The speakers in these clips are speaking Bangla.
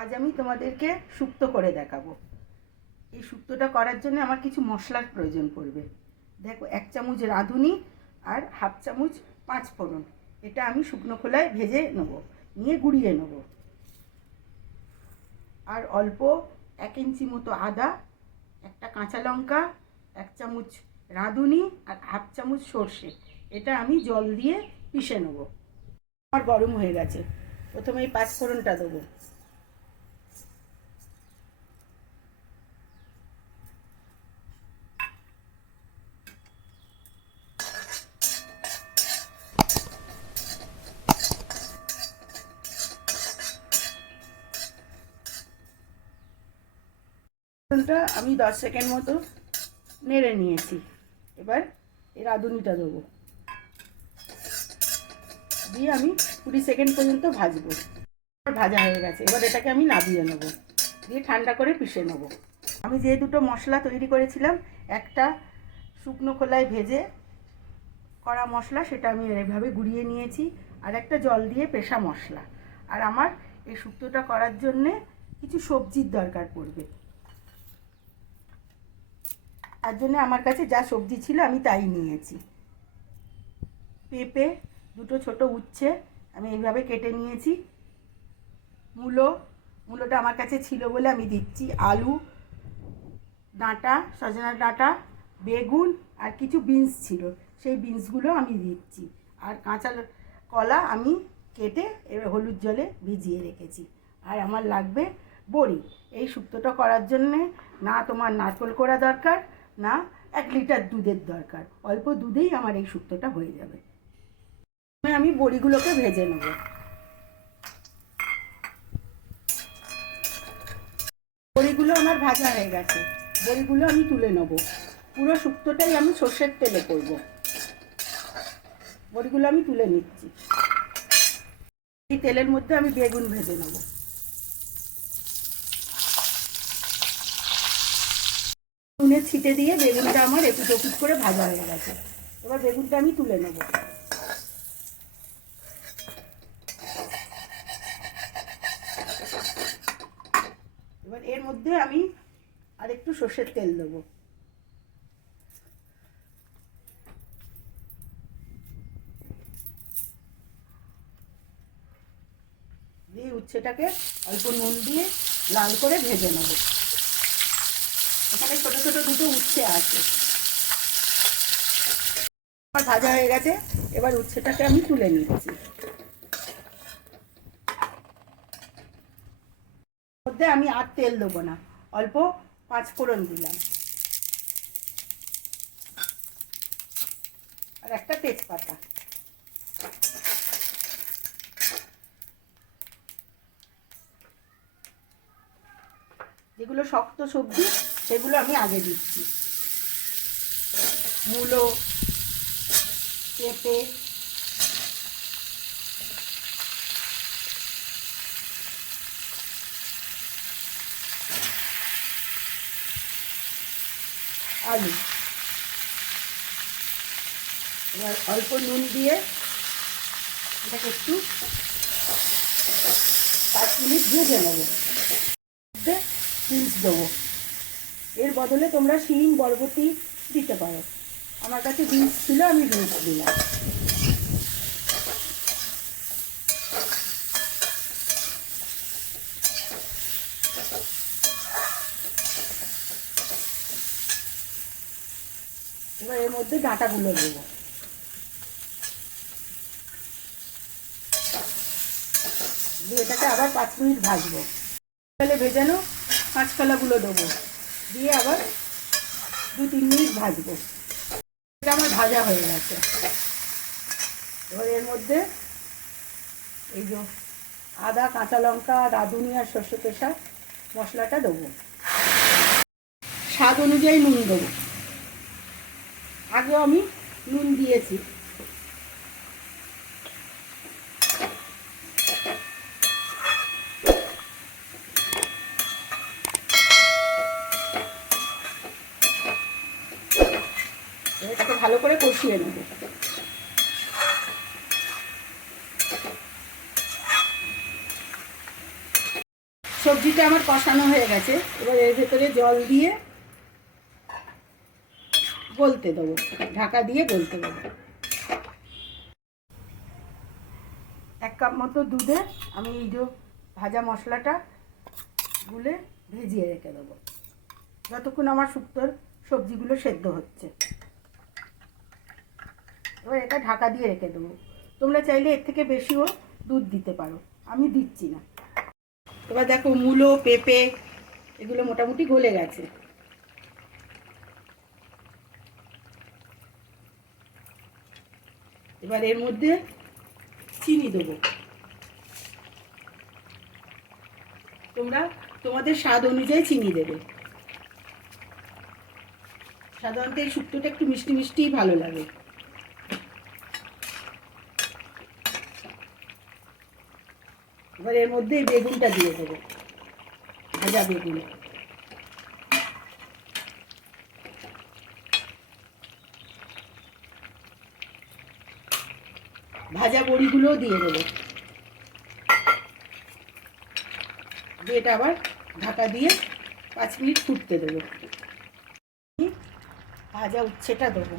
আজ আমি তোমাদেরকে শুক্তো করে দেখাবো। এই শুক্তোটা করার জন্য আমার কিছু মশলার প্রয়োজন পড়বে। দেখো, এক চামচ রাঁধুনি আর হাফ চামচ পাঁচ ফোড়ন। এটা আমি শুকনো খোলায় ভেজে নেব, নিয়ে গুঁড়িয়ে নেব। আর অল্প এক ইঞ্চি মতো আদা, একটা কাঁচা লঙ্কা, এক চামচ রাঁধুনি আর হাফ চামচ সর্ষে। এটা আমি জল দিয়ে পিষে নেব। আমার গরম হয়ে গেছে। প্রথমে এই পাঁচ ফোড়নটা দেবো। ফোড়নটা আমি দশ সেকেন্ড মতো নেড়ে নিয়েছি। এবার এই রাঁধুনিটা দেবো। দিয়ে আমি কুড়ি সেকেন্ড পর্যন্ত ভাজবো। ভাজা হয়ে গেছে। এবার এটাকে আমি নাবিয়ে নেব। দিয়ে ঠান্ডা করে পিষে নেব। আমি যে দুটো মশলা তৈরি করেছিলাম, একটা শুকনো খোলায় ভেজে করা মশলা, সেটা আমি এভাবে গুঁড়িয়ে নিয়েছি, আর একটা জল দিয়ে পেশা মশলা। আর আমার এই শুক্তোটা করার জন্যে কিছু সবজির দরকার পড়বে। তার জন্য আমার কাছে যা সবজি ছিল আমি তাই নিয়েছি। পেঁপে, দুটো ছোট উচ্ছে, আমি এইভাবে কেটে নিয়েছি। মূলো, মূলোটা আমার কাছে ছিল বলে আমি দিচ্ছি। আলু, ডাঁটা সজনা ডাঁটা, বেগুন আর কিছু বিনস ছিল। সেই বিনসগুলো আমি দিচ্ছি। আর কাঁচা কলা আমি কেটে এবার হলুদ জলে ভিজিয়ে রেখেছি। আর আমার লাগবে বড়ি। এই শুক্তোটা করার জন্যে না তোমার নারকোল করা দরকার না? এক লিটার দুধের দরকার। অল্প দুধেই আমার এই শুক্তোটা হয়ে যাবে। আমি বড়িগুলোকে ভেজে নেব। বড়িগুলো আমার ভাজা হয়ে গেছে। বড়িগুলো আমি তুলে নেব। পুরো শুক্তোটাই আমি সর্ষের তেলে করব। বড়িগুলো আমি তুলে নিচ্ছি। এই তেলের মধ্যে আমি বেগুন ভেজে নেব। নুনের ছিটে দিয়ে বেগুনটা আমার একটু ওপিট করে ভাজা হয়ে গেছে। এবার বেগুনটা আমি তুলে নেব। এবার এর মধ্যে আমি আর একটু সর্ষের তেল দেবো। দিয়ে উচ্ছেটাকে অল্প নুন দিয়ে লাল করে ভেজে নেব। দুটো উচ্ছে আছে আমার ভাজা হয়ে গেছে, এবার উচ্ছেটাকে আমি তুলে নিচ্ছি। মধ্যে আমি আর তেল দেবো না, অল্প পাঁচ ফোড়ন দিলাম। আর একটা তেজপাতা। যেগুলো শক্ত সবজি সেগুলো আমি আগে দিচ্ছি। মূলো, পেঁপে, আলু। এবার অল্প নুন দিয়ে এটাকে একটু পাঁচ মিনিট ভেজে নেব। বিনস দেবো। এর বদলে তোমরা শিম বরবটি দিতে পারো। আমার কাছে বিনস ছিল, আমি বিনস দিলাম। এবার এর মধ্যে ডাঁটাগুলো দেবো। দিয়ে এটাকে আবার পাঁচ মিনিট ভাজবো। তাহলে ভেজানো কাঁচকলাগুলো দেবো। দিয়ে আবার দু তিন মিনিট ভাজবো। এটা আমার ভাজা হয়ে গেছে। এবার এর মধ্যে এই যে আদা, কাঁচা লঙ্কা, রাঁধুনি আর সর্ষে পেশা মশলাটা দেবো। স্বাদ অনুযায়ী নুন দেবো। আগেও আমি নুন দিয়েছি এটাকে ভালো করে কষিয়ে নেব। সবজিটা আমার কষানো হয়ে গেছে। এবার এর ভেতরে জল দিয়ে গলতে দেবো। ঢাকা দিয়ে গলতে দেবো। এক কাপ মতো দুধে আমি এই যে ভাজা মশলাটা গুলে ভেজিয়ে রেখে দেবো। যতক্ষণ আমার শুক্তোর সবজিগুলো সেদ্ধ হচ্ছে। এবার এটা ঢাকা দিয়ে রেখে দেবো। তোমরা চাইলে এর থেকে বেশিও দুধ দিতে পারো। আমি দিচ্ছি না। এবার দেখো মূলো, পেঁপে, এগুলো মোটামুটি গলে গেছে। এবার এর মধ্যে চিনি দেবো। তোমরা তোমাদের স্বাদ অনুযায়ী চিনি দেবে। সাধারণত এই শুক্তোটা একটু মিষ্টি মিষ্টিই ভালো লাগে। এবার এর মধ্যে বেগুনটা দিয়ে দেবো। ভাজা বেগুন। ভাজা বড়িগুলোও দিয়ে দেবো। দিয়ে এটা আবার ঢাকা দিয়ে পাঁচ মিনিট ফুটতে দেবো। ভাজা উচ্ছেটা দেবো।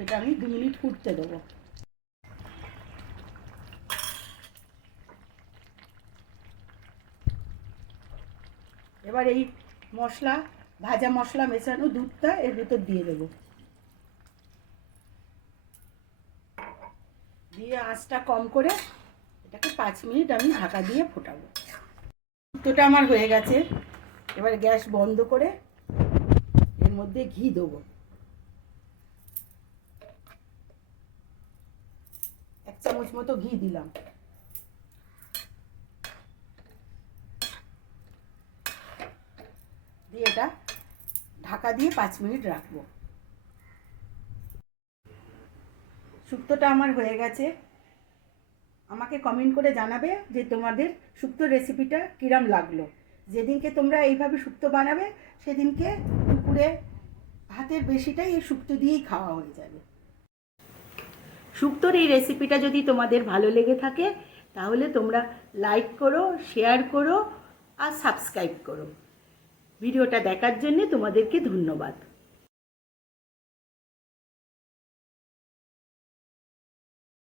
এটা আমি দু মিনিট ফুটতে দেবো। এবার এই মশলা, ভাজা মশলা মেশানো দুধটা এর ভেতর দিয়ে দেবো। দিয়ে আঁচটা কম করে এটাকে পাঁচ মিনিট আমি ঢাকা দিয়ে ফোটাবো। শুক্তোটা আমার হয়ে গেছে। এবার গ্যাস বন্ধ করে এর মধ্যে ঘি দেবো এক চামচ মতো ঘি দিলাম। দিয়ে এটা ঢাকা দিয়ে পাঁচ মিনিট রাখব। শুক্তোটা আমার হয়ে গেছে। আমাকে কমেন্ট করে জানাবে যে তোমাদের শুক্তো রেসিপিটা কিরাম লাগল। যেদিনকে তোমরা এইভাবে শুক্তো বানাবে, সেদিনকে দুপুরে ভাতের বেশিটাই এই শুক্তো দিয়েই খাওয়া হয়ে যাবে। শুক্তোর এই রেসিপিটা যদি তোমাদের ভালো লেগে থাকে, তাহলে তোমরা লাইক করো শেয়ার করো আর সাবস্ক্রাইব করো। ভিডিওটা দেখার জন্যে তোমাদেরকে ধন্যবাদ।